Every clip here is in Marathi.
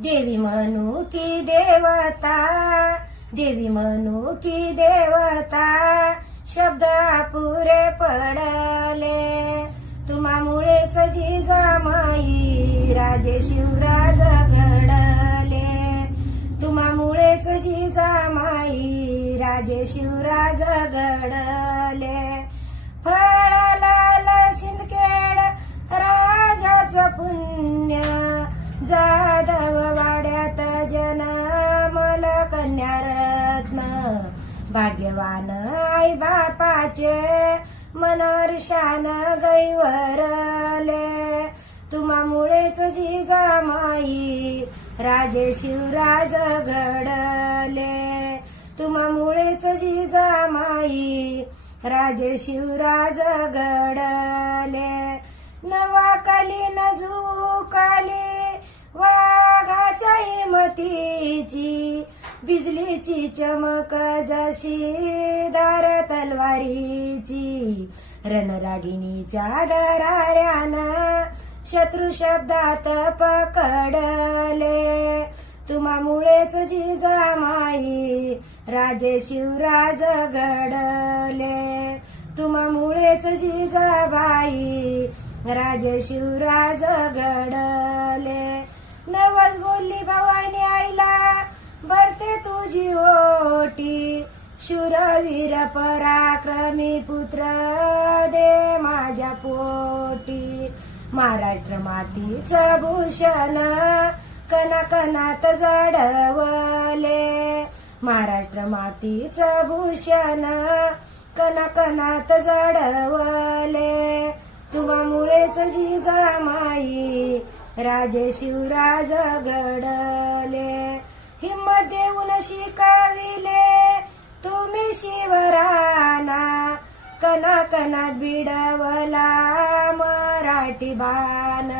देवी म्हणू की देवता, देवी म्हणू की देवता, शब्द अपुरे पडले. तुम्हामुळेच जिजामाई राजे शिवराज घडले. तुम्हामुळेच जिजामाई राजे शिवराज घडले. फळाला सिंदखेड राजाचं पुण्य, जाधव वाड्यात जन्मल कन्यारत्न. भाग्यवान आई बापाचे मन हर्षान गैवरले. तुम्हामुळेच जिजामाई राजे शिवराज घडले. तुम्हामुळेच जिजामाई राजे शिवराज घडले. नवाखाली न झुकाली वाघाच्या हिमतीची, बिजलीची चमक जशी धार तलवारीची. रणरागिणीच्या दराऱ्यानं शत्रू शब्दात पकडले. तुम्हामुळेच जिजामाई राजे शिवराज घडले. तुम्हामुळेच जिजाबाई राजे शिवराज घडले. नवस बोलली भवानी आईला भरते तुझी ओटी, शूरवीर पराक्रमी पुत्र दे माझ्या पोटी. महाराष्ट्र मातीचं भूषण कणाकणात जडवले. महाराष्ट्र मातीचं भूषण कणाकणात जडवले. तुम्हामुळेच जिजामाई राजे शिवराज घडले. हिम्मत देऊन शिकविले तुम्ही शिवराना, कणाकणात भिडवला मराठी बाण.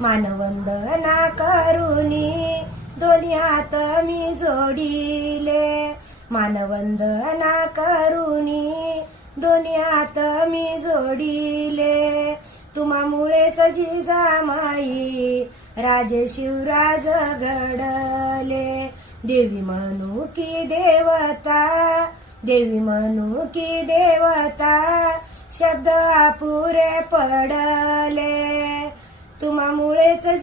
मानवंदना करुनी दोन्ही हात मी जोडिले. मानवंदना करुनी दोन्ही हात मी जोडिले. तुम्हामुळेच जिजामाई राजे शिवराज घडले. देवी म्हणू की देवता, देवी म्हणू की देवता, शब्द अपुरे पडले. तुम्हामुळेच